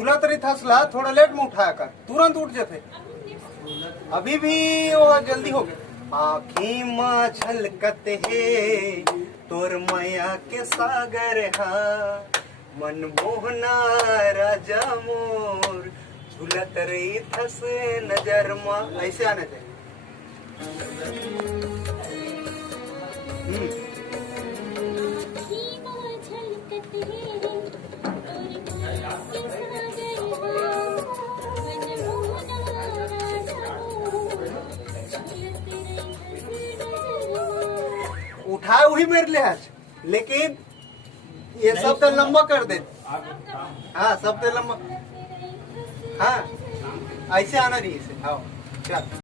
झूलत रही थसला थोड़ा लेट में उठाया कर, तुरंत उठ जाते। अभी भी वो जल्दी हो गया। आँखी माँ झलकत है तोर माया के सागर हा, मन मोहना राजा मोर झूलत रही थस नजर माँ। ऐसे आने चाहिए। उठाए वही मेरे लिहाज, लेकिन ये शब्द लंबा कर दे। हाँ शब्द लंबा, हाँ ऐसे आना नहीं, इसे आओ चल।